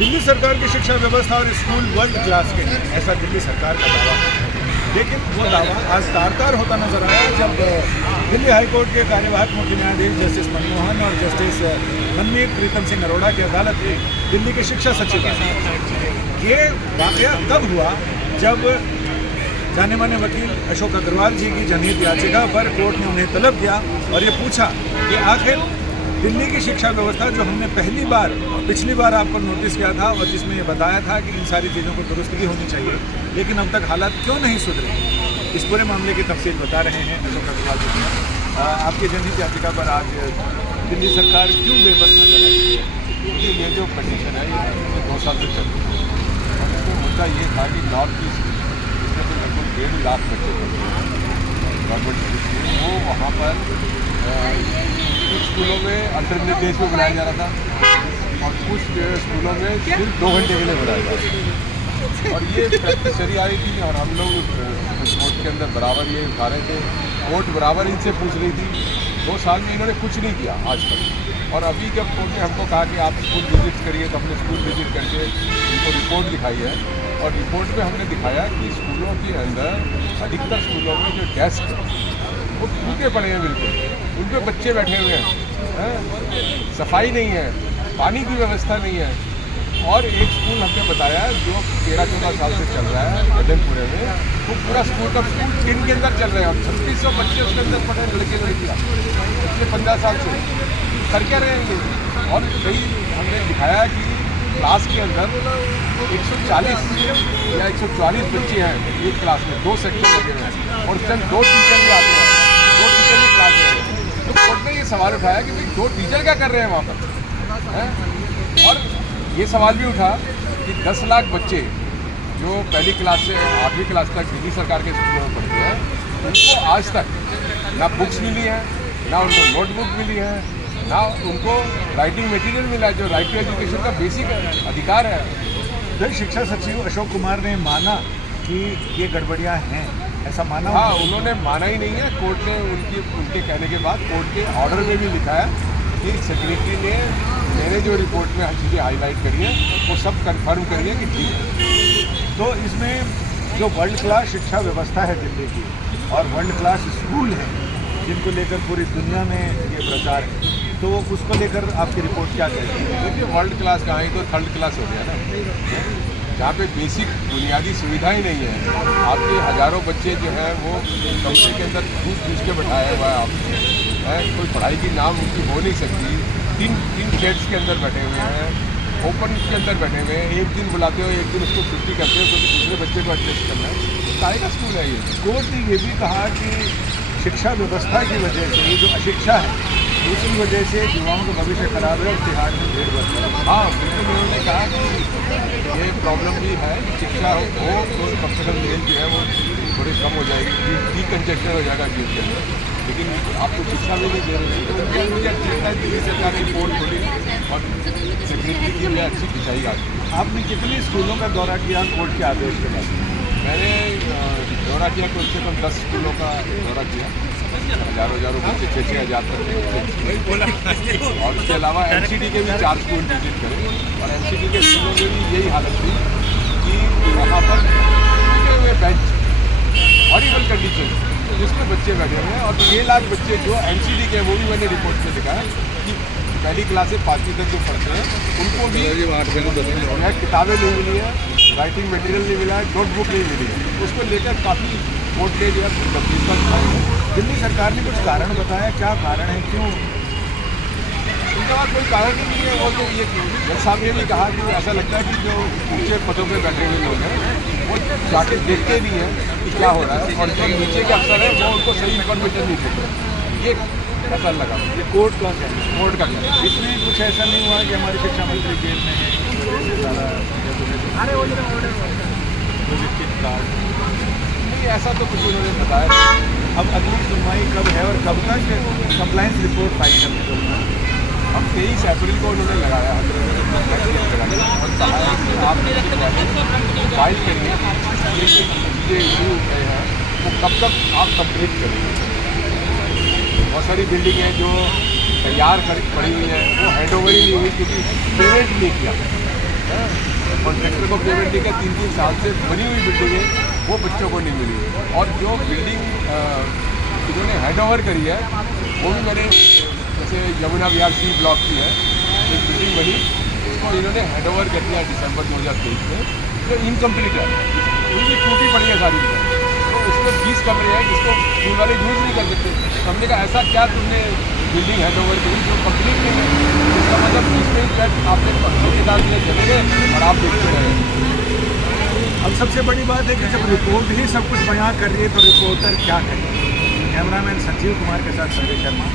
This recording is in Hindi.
दिल्ली सरकार की शिक्षा व्यवस्था और स्कूल वर्ल्ड क्लास के हैं, ऐसा दिल्ली सरकार का दावा है। लेकिन वो दावा आज तार-तार होता नजर आया जब दिल्ली हाईकोर्ट के कार्यवाहक मुख्य न्यायाधीश जस्टिस मनमोहन और जस्टिस मनमीत प्रीतम सिंह अरोड़ा की अदालत में दिल्ली के शिक्षा सचिव आए। ये वाकया तब हुआ जब जाने माने वकील अशोक अग्रवाल जी की जनहित याचिका पर कोर्ट ने उन्हें तलब किया और ये पूछा कि आखिर दिल्ली की शिक्षा व्यवस्था जो हमने पिछली बार आपको नोटिस किया था और जिसमें ये बताया था कि इन सारी चीज़ों को दुरुस्तगी होनी चाहिए, लेकिन अब तक हालात क्यों नहीं सुधरे, इस पूरे मामले की तफसील बता रहे हैं अशोक अग्रवाल जी। आपकी जनहित याचिका पर आज दिल्ली सरकार क्यों बेबस नजर आई? क्योंकि ये जो कंडीशन है ये 2 साल से चल रही है और इसमें मुद्दा ये था कि नॉर्थ ईस्ट इसमें तो लगभग 1.5 लाख बच्चे पढ़ते हैं गवर्नमेंट स्कूल, वो वहाँ पर कुछ स्कूलों में अल्टरनेट में बुलाया जा रहा था और कुछ स्कूलों में सिर्फ 2 घंटे के लिए बुलाया जा रहा था और ये प्रैक्टिस चली आ रही थी और हम लोग कोर्ट के अंदर बराबर ये उठा रहे थे। कोर्ट बराबर इनसे पूछ रही थी। 2 साल में इन्होंने कुछ नहीं किया आज तक और अभी जब कोर्ट ने हमको कहा कि आप स्कूल विजिट करिए तो हमने स्कूल विजिट करके उनको रिपोर्ट दिखाई है और रिपोर्ट में हमने दिखाया कि स्कूलों के अंदर अधिकतर स्कूलों में जो डेस्क वो टूटे पड़े हैं, बिल्कुल उन पर बच्चे बैठे हुए हैं, सफाई नहीं है, पानी की व्यवस्था नहीं है। और एक स्कूल हमने बताया जो 13-14 साल से चल रहा है गदनपुरे में, वो पूरा स्कूल का स्कूल टिन के अंदर चल रहे हैं और 3600 बच्चे उसके अंदर पढ़े हैं, लड़के लड़कियाँ पिछले 15 साल से कर क्या रहे हैं। और कई हमने दिखाया कि क्लास के अंदर 140 या 144 बच्चे हैं एक क्लास में, 2 सेक्शन लगे हुए हैं और उसमें 2 टीचर भी आते हैं, 2 टीचर भी क्लास में। तो कोर्ट ने ये सवाल उठाया कि भाई 2 टीचर क्या कर रहे हैं वहाँ पर हैं? और ये सवाल भी उठा कि 10 लाख बच्चे जो पहली क्लास से 8वीं क्लास तक दिल्ली सरकार के स्कूलों में पढ़ते हैं, उनको आज तक ना बुक्स मिली है, ना उनको नोटबुक मिली है, ना उनको राइटिंग मटेरियल मिला है जो राइट टू एजुकेशन का बेसिक अधिकार है। तो शिक्षा सचिव अशोक कुमार ने माना कि ये गड़बड़ियाँ हैं, ऐसा माना? हाँ, उन्होंने माना ही नहीं है। कोर्ट ने उनके कहने के बाद कोर्ट के ऑर्डर में भी लिखा है कि सेक्रेटरी ने मैंने जो रिपोर्ट में चीज़ें हाईलाइट करी हैं वो सब कंफर्म करी है कि ठीक है। तो इसमें जो वर्ल्ड क्लास शिक्षा व्यवस्था है दिल्ली की और वर्ल्ड क्लास स्कूल हैं जिनको लेकर पूरी दुनिया में ये प्रचार है, तो उसको लेकर आपकी रिपोर्ट क्या कहती है? देखिए वर्ल्ड क्लास कहाँ ही तो थर्ड क्लास हो गया ना, जहाँ पे बेसिक बुनियादी सुविधा ही नहीं है। आपके हज़ारों बच्चे जो हैं वो कमरे के अंदर घुस के बैठाया हुआ है, आपको कोई पढ़ाई की नाम उनकी हो नहीं सकती। तीन शेड्स के अंदर बैठे हुए हैं, ओपन के अंदर बैठे हुए हैं, एक दिन बुलाते हो एक दिन उसको छुट्टी करते हो क्योंकि दूसरे बच्चे को एडजस्ट करना है। तो काहे का स्कूल है ये? कोर्ट ने ये भी कहा कि शिक्षा व्यवस्था की वजह से ये जो अशिक्षा है दूसरी वजह से युवाओं का भविष्य खराब है और तिहाड़ में भीड़ बढ़ रही है। हाँ बिल्कुल, उन्होंने कहा कि ये प्रॉब्लम भी है कि शिक्षा हो तो कम से कम रेंज जो है वो थोड़ी कम हो जाएगी, डिकंजेस्टेड हो जाएगा जीव के अंदर, लेकिन आपको शिक्षा भी नहीं दे रही है। मुझे अच्छा लगता है दिल्ली सरकार की रिपोर्ट खोली और सेक्रेटरी की मैं अच्छी दिखाई आती है। आपने कितने स्कूलों का दौरा किया कोर्ट के आदेश के बाद? मैंने दौरा किया कम से कम 10 स्कूलों का दौरा किया, हज़ारों बच्चे 6-6 हज़ार तक। और उसके अलावा एनसीडी के भी 4 स्कूल विजिट करें और एनसीडी के स्कूलों में भी यही हालत थी कि वहाँ पर टूटे हुए बेंच, हॉरिबल कंडीशन जिसमें बच्चे बैठे हुए हैं और 6 लाख बच्चे जो एनसीडी के, वो भी मैंने रिपोर्ट में लिखा है कि पहली क्लास से 5वीं तक जो पढ़ते हैं उनको भी किताबें नहीं मिली है, राइटिंग मटेरियल नहीं मिला है, नोटबुक नहीं मिली है। उसको लेकर काफ़ी कोर्ट ने जो है गंभीरता दिखाई है। दिल्ली सरकार ने कुछ कारण बताया, क्या कारण है, क्यों? उनके पास कोई कारण ही नहीं है। वो तो ये जज साहब ने भी कहा कि ऐसा लगता है कि जो ऊँचे पदों पे बैठे हुए लोग हैं वो जाके देखते नहीं हैं कि क्या हो रहा है और जो नीचे के अफसर हैं वो उनको सही इन्फॉर्मेशन नहीं देते। ये ऐसा लगा ये कोर्ट का क्या है? कोर्ट का क्या है। इसमें कुछ ऐसा नहीं हुआ कि हमारे शिक्षा मंत्री जेल में है, नहीं ऐसा तो कुछ उन्होंने बताया। अब अगली सुनवाई कब है और कब तक कंप्लाइंस रिपोर्ट फाइल करने को? अब 23 अप्रैल को उन्होंने लगाया और कहा है कि आप फाइल करिए, ये चीज़ें इशू गए हैं वो कब तक आप कंप्लीट करेंगे। बहुत सारी बिल्डिंग है जो तैयार पड़ी हुई है वो हैंड ओवर ही नहीं हुई क्योंकि पेमेंट नहीं किया। कॉन्ट्रैक्टर को पेमेंट नहीं किया, 3-3 साल से बनी हुई बिल्डिंगें वो बच्चों को नहीं मिली। और जो बिल्डिंग इन्होंने हैंड ओवर करी है वो भी मैंने, जैसे यमुना विहार सी ब्लॉक की है एक बिल्डिंग बनी, उसको इन्होंने हैंड ओवर कर दिया दिसंबर 2023 में, जो इनकम्प्लीट है, उनकी टूटी पड़ी है सारी चीज़ें। तो उसमें 20 कमरे हैं जिसको स्कूल वाले यूज़ नहीं कर सकते। हमने कहा ऐसा क्या तुमने बिल्डिंग हैंड ओवर करी जो कंप्लीट नहीं है, इसका मतलब 20 में फ्लैट आपने ठेकेदार दिए चले गए और आप देखते रहे। अब सबसे बड़ी बात है कि जब रिपोर्ट ही सब कुछ बयां कर रही है तो रिपोर्टर क्या करे। कैमरामैन संजीव कुमार के साथ संजय शर्मा।